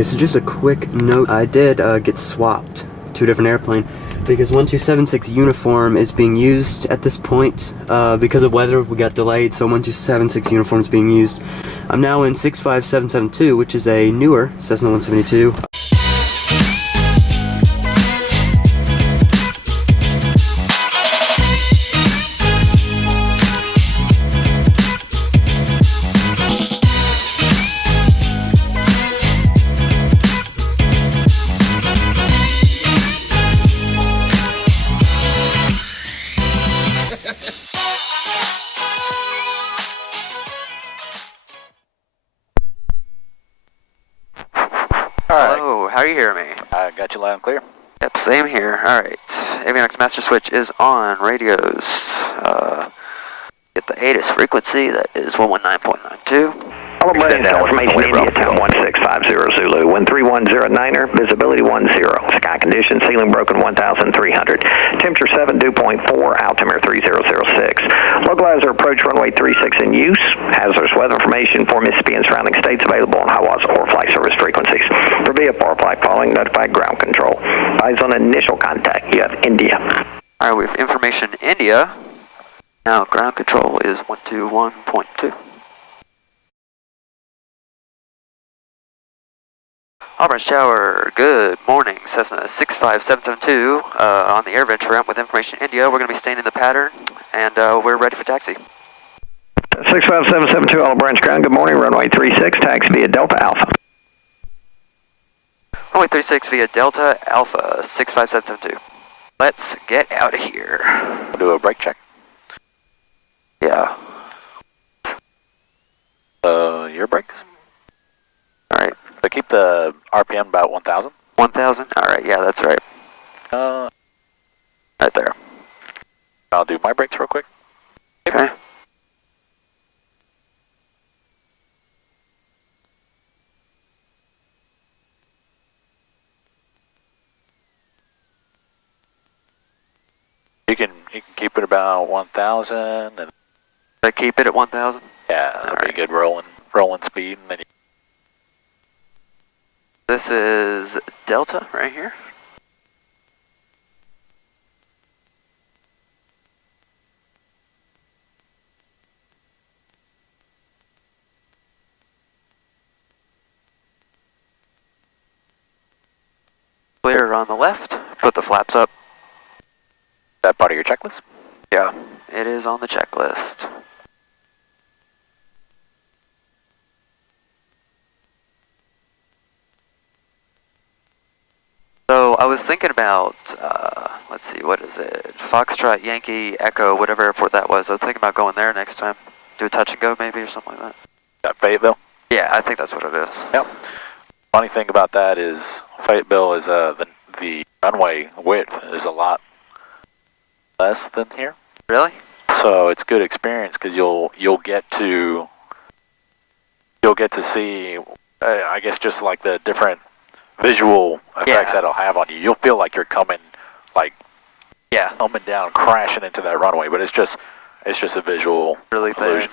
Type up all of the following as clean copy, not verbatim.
Okay, so just a quick note. I did get swapped to a different airplane because 1276 uniform is being used at this point. Because of weather, we got delayed, so 1276 uniform is being used. I'm now in 65772, which is a newer Cessna 172. Hello, how are you hearing me? I got you loud and clear. Yep, same here. Alright, Avionics master switch is on. Radios. Get the ATIS frequency, that is 119.92. All Blaine, information India, town 1650 Zulu, wind 3109er, visibility 10, sky conditions, ceiling broken 1300, temperature 7, dew point 4, altimeter 3006. Localizer approach runway 36 in use, hazardous weather information for Mississippi and surrounding states available on Hawaz or flight service frequencies. For VFR flight following, notify ground control. Eyes on initial contact, you have India. Alright, we have information India. Now ground control is 121.2. Orange Tower, good morning. Cessna 65772 on the air venture ramp with information India. We're going to be staying in the pattern, and we're ready for taxi. 65772 Olive Branch ground, good morning, runway 36, taxi via Delta Alpha. Runway 36 via Delta Alpha 65772. Let's get out of here. We'll do a brake check. Yeah. Your brakes? Alright. So keep the RPM about 1,000. 1,000? Alright, yeah, that's right. Right there. I'll do my brakes real quick. Okay. You can keep it about 1,000 and Keep it at 1,000? yeah, that'll be a good rolling speed, and then you This is Delta right here. Clear on the left. Put the flaps up. Is that part of your checklist? Yeah, it is on the checklist. So I was thinking about, let's see, what is it? Foxtrot, Yankee, Echo, whatever airport that was. I was thinking about going there next time. Do a touch and go maybe or something like that. That Fayetteville? Yeah, I think that's what it is. Yep. Funny thing about that is Fayetteville is the runway width is a lot less than here. Really? So it's good experience because you'll get to see I guess just like the different visual effects that'll have on you. You'll feel like you're coming down, crashing into that runway, but it's just a visual Really illusion.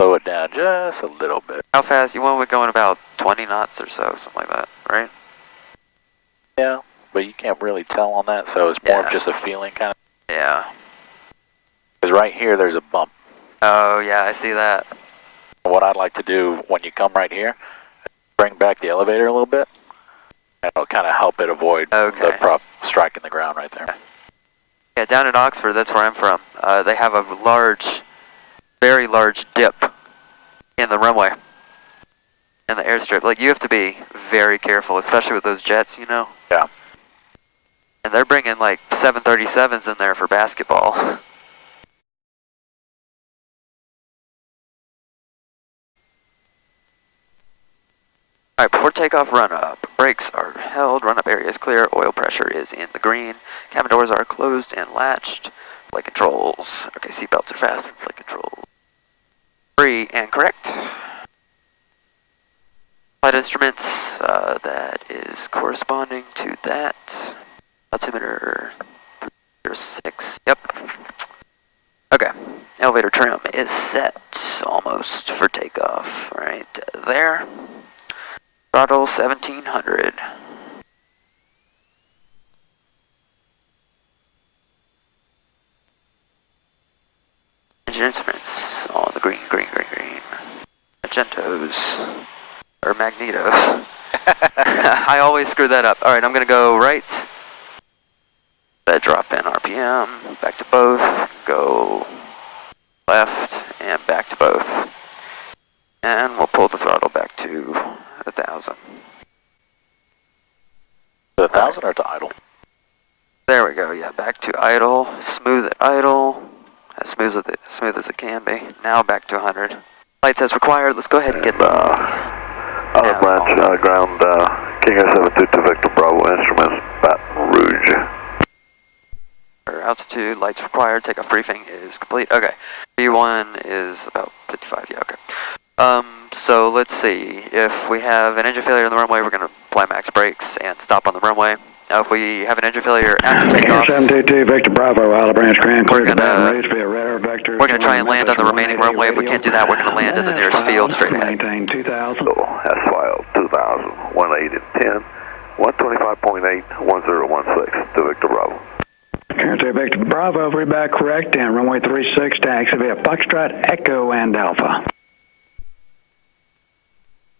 Slow it down just a little bit. How fast? You want to going about 20 knots or so, something like that, right? Yeah, but you can't really tell on that, so it's more of just a feeling kind of. Yeah. Because right here there's a bump. Oh yeah, I see that. What I'd like to do when you come right here, bring back the elevator a little bit, and it'll kind of help it avoid the prop striking the ground right there. Yeah, down in Oxford, that's where I'm from. They have a very large dip in the runway, in the airstrip. Like, you have to be very careful, especially with those jets, you know? Yeah. And they're bringing like 737s in there for basketball. Alright, before takeoff, run up. Brakes are held, run up area is clear, oil pressure is in the green, cabin doors are closed and latched, flight controls. Okay, seatbelts are fastened, flight controls. Free and correct. Flight instruments, that is corresponding to that. Altimeter 306, yep. Okay, elevator trim is set almost for takeoff right there. Throttle 1700. Engine instruments on the green. Magentos. Or magnetos. I always screw that up. Alright, I'm gonna go right. That drop in RPM. Back to both. Go left and back to both. And we'll pull the throttle back to 1,000. To 1,000 or to idle? There we go, yeah, back to idle. Smooth at idle. As smooth as it can be. Now back to 100. Lights as required, let's go ahead and get the... Olive Branch, ground, King Air 722 Victor Bravo, instruments, Baton Rouge. Altitude, lights required, takeoff briefing is complete. Okay, V1 is about 55, yeah, okay. So let's see, if we have an engine failure on the runway, we're going to apply max brakes and stop on the runway. Now if we have an engine failure after takeoff, 722 Victor Bravo, Olive Branch, Grand we're clear to Baton gonna Rouge via radar vector. we're going to try and land on the remaining runway. If we can't do that, we're going to land in the nearest field straight ahead. Maintain 2000. S file 2000, 18 at 10, 125.8, 1016 to Victor Bravo. Currently Victor Bravo, read back correct, and runway 36, taxi via Foxtrot, Echo, and Alpha.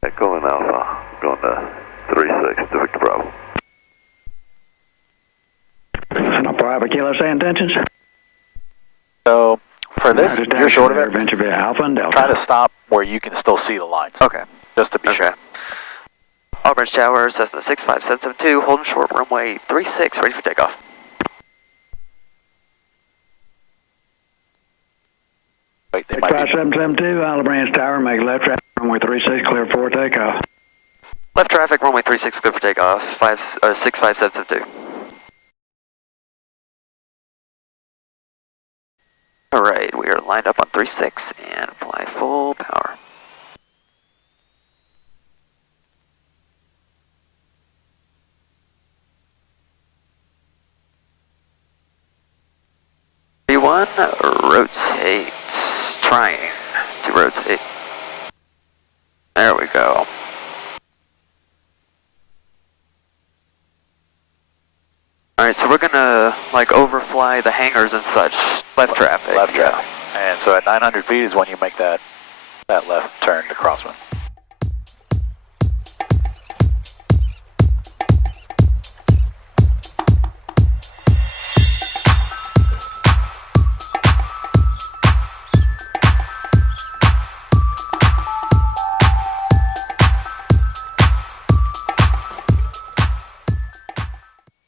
Echo and Alpha, going to 36 to Victor Bravo. Listen up, Bravo, Kilo, say intentions. So, for this, you're short of it. Venture via Alpha and Delta. Try to stop where you can still see the lines. Okay. Just to be sure. Olive Branch Tower, Cessna 65772, holding short, runway 36, ready for takeoff. Wait, they might be... 5772, Olive Branch Tower, make left traffic, runway 36, clear for takeoff. Left traffic, runway 36, good for takeoff, 65772. Alright, we are lined up on 36 and apply full power. V1, rotate, trying to rotate. There we go. Alright, so we're gonna like overfly the hangars and such. Left traffic. Left traffic. And so at 900 feet is when you make that left turn to crosswind.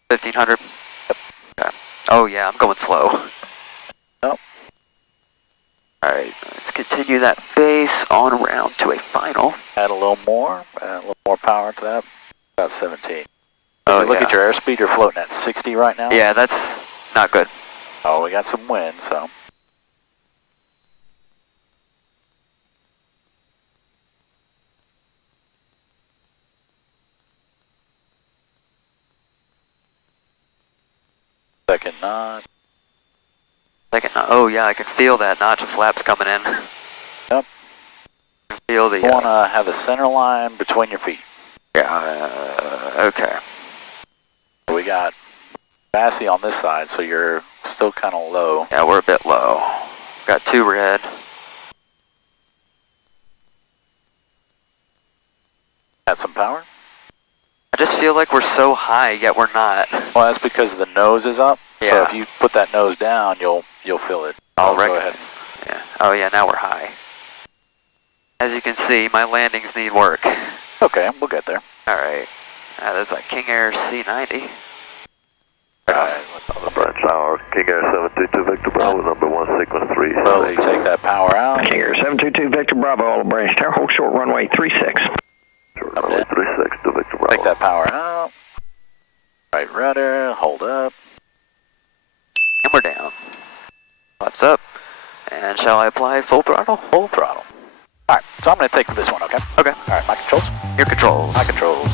$1,500. Okay. Oh yeah, I'm going slow. Nope. Alright, let's continue that base on around to a final. Add a little more power to that. About 17. Oh, look at your airspeed, you're floating at 60 right now. Yeah, that's not good. Oh, we got some wind, so. Second knot. Second knot. Oh yeah, I can feel that notch of flaps coming in. Yep. I can feel the... You want to have a center line between your feet. Yeah, okay. We got Massey on this side, so you're still kind of low. Yeah, we're a bit low. Got 2 red. Add some power. I just feel like we're so high, yet we're not. Well, that's because the nose is up. Yeah. So if you put that nose down, you'll feel it. I'll go recognize. ahead. Yeah. Oh yeah, now we're high. As you can see, my landings need work. Okay, we'll get there. Alright. That's like King Air C90. Olive Branch Tower, King Air 722 Victor Bravo, number 1, sequence 3. Slowly take that power out. King Air 722 Victor Bravo, Olive Branch Tower, hold short runway 36. Short runway 36 to Victor Bravo. Take that power out. Right rudder, hold up. And we're down. Flaps up. And shall I apply full throttle? Full throttle. Alright, so I'm going to take this one, okay? Okay. Alright, my controls? Your controls. My controls.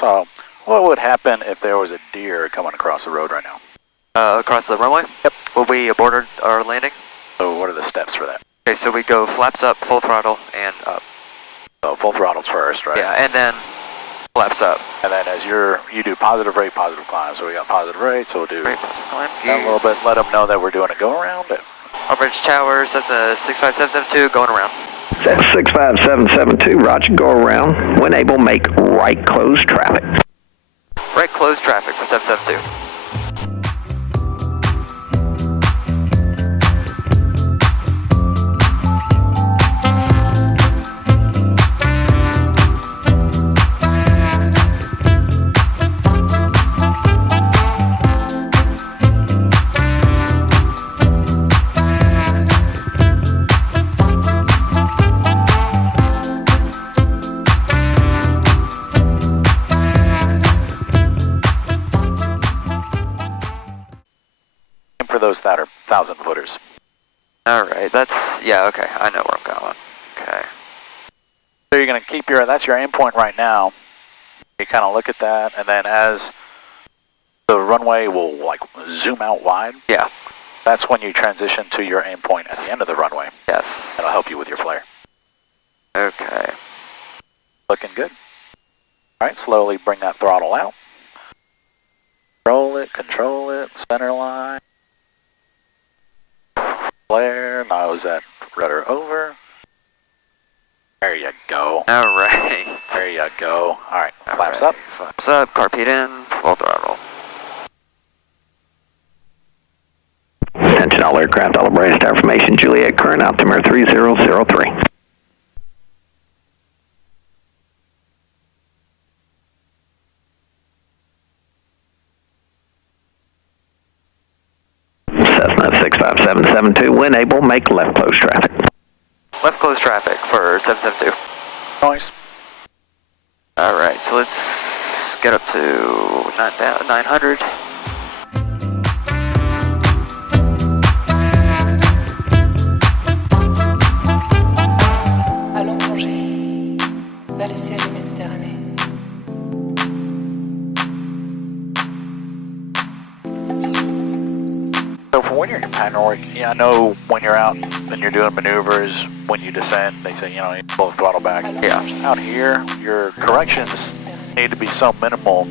So, what would happen if there was a deer coming across the road right now? Across the runway? Yep. Will we abort our landing? So what are the steps for that? Okay, so we go flaps up, full throttle, and up. So full throttles first, right? Yeah, and then flaps up. And then as you do positive rate, positive climb. So we got positive rate, so we'll do Rate, positive climb. a little bit, let them know that we're doing a go around. Overage tower, Cessna 65772, going around. That's 65772, roger, go around. When able, make right close traffic. Right close traffic for 772. For those that are 1,000 footers. Alright, that's, yeah, okay, I know where I'm going. Okay. So you're going to keep that's your aim point right now. You kind of look at that, and then as the runway will like zoom out wide. Yeah. That's when you transition to your aim point at the end of the runway. Yes. It'll help you with your flare. Okay. Looking good. Alright, slowly bring that throttle out. Control it, center line. Flare, nose that rudder over. There you go. Alright. There you go. Alright, flaps up. Flaps up, carpet in, full throttle. Attention all aircraft, all abreast, tower formation, Juliet, current altimeter 3003. Cessna 65772, when able, make left close traffic. Left close traffic for 772. Noise. Alright, so let's get up to 900. Allons plonger vers les ciels de Méditerranée. So for when you're in pattern work, yeah, I know when you're out and you're doing maneuvers, when you descend, they say, you know, you pull the throttle back. Yeah. Out here, your corrections need to be so minimal.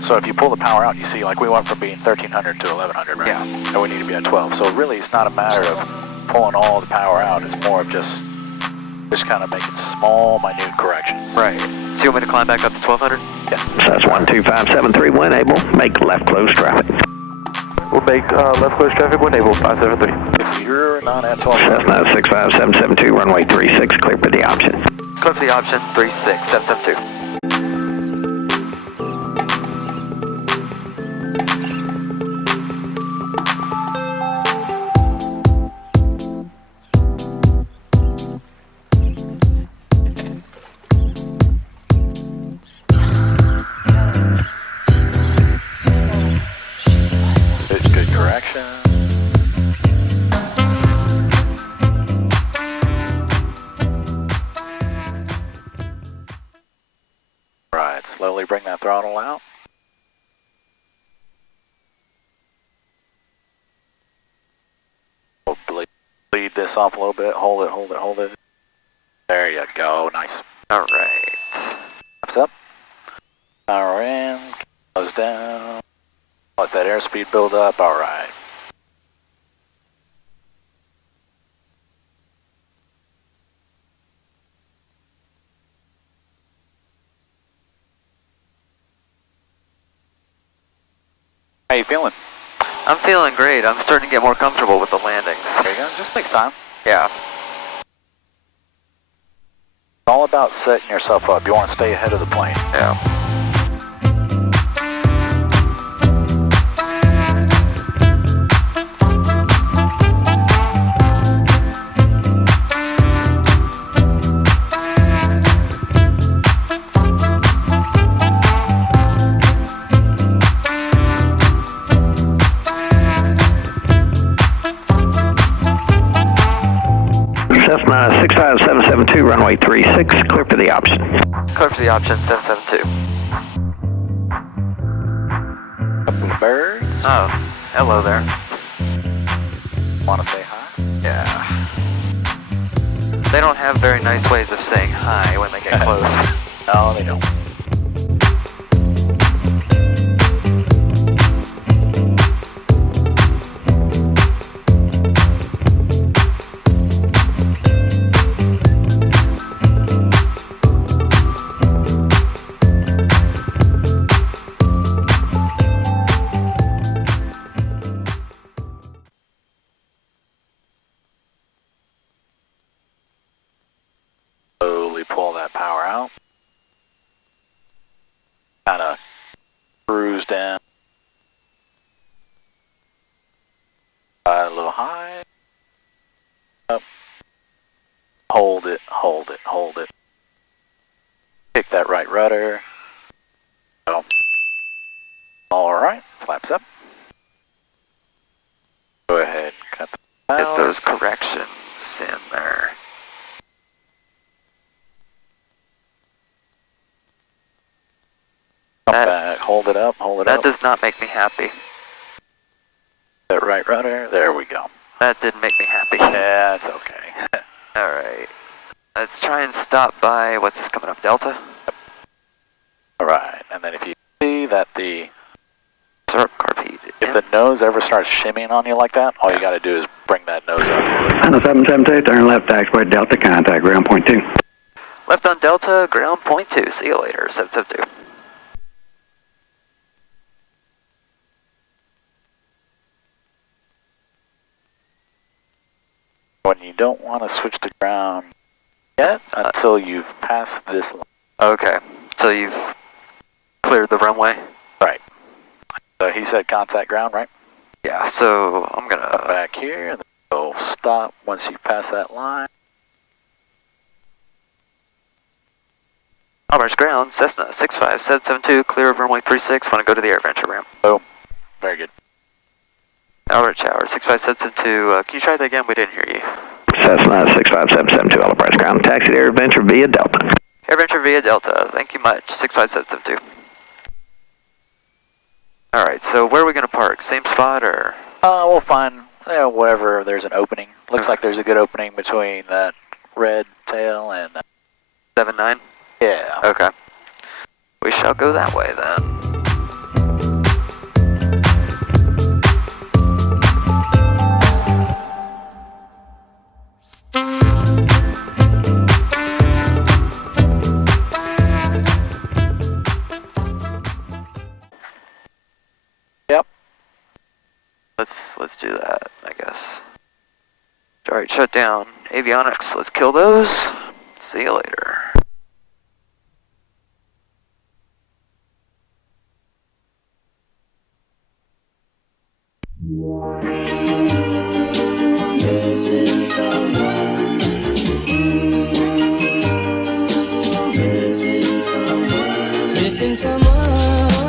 So if you pull the power out, you see, like we went from being 1300 to 1100, right? Yeah. And we need to be at 12. So really, it's not a matter of pulling all the power out. It's more of just kind of making small, minute corrections. Right. So you want me to climb back up to 1200? Yes. That's 12573, when able, make left close traffic. We'll make left close traffic when able, 573. If you're not at 1200, Cessna 65772, runway 36, clear for the option. Clear for the option, 36, 772. good correction. Right, slowly bring that throttle out. We'll bleed this off a little bit. Hold it. There you go. Nice. Alright. Flaps up. Power in. Goes down. Let that airspeed build up. Alright. How you feeling? I'm feeling great. I'm starting to get more comfortable with the landings. There you go. Just takes time. Yeah. It's all about setting yourself up. You want to stay ahead of the plane. Yeah. Cessna 65772, runway 36, clear for the option. Clear for the option, 772. birds. Oh, hello there. Want to say hi? Yeah. They don't have very nice ways of saying hi when they get close. No, they don't. Slowly pull that power out. Kind of cruise down. A little high. Up. Hold it, hold it, hold it. Kick that right rudder. So. Alright, flaps up. Go ahead, cut the Get valve. those corrections in there. Come back, hold it up, hold it That up. does not make me happy. That right rudder, there we go. That didn't make me happy. Yeah, it's okay. Alright. Let's try and stop by, what's this coming up, Delta? Alright, and then if you see that the Syrup carpet. if the nose ever starts shimmying on you like that, all you gotta do is bring that nose up. On the 772, turn left, taxiway Delta, contact ground point 2. Left on Delta, ground point 2. See you later, 772. When you don't want to switch to ground yet until you've passed this line. Okay, so you've cleared the runway? Right. So he said contact ground, right? Yeah, so I'm gonna... Back here, and then go stop once you pass that line. Albert ground, Cessna 65772, clear of runway 36, want to go to the air venture ramp. Boom. Very good. Albert Tower 65772, can you try that again? We didn't hear you. Cessna 65772, Albright ground, taxi to Air Venture via Delta. Air venture via Delta, thank you much, 65772. Alright, so where are we going to park? Same spot or? We'll find wherever there's an opening. Looks like there's a good opening between that red tail and... 7-9? Yeah. Okay. We shall go that way then. Yep. Let's do that, I guess. Alright, shut down. Avionics, let's kill those. See you later. Missing someone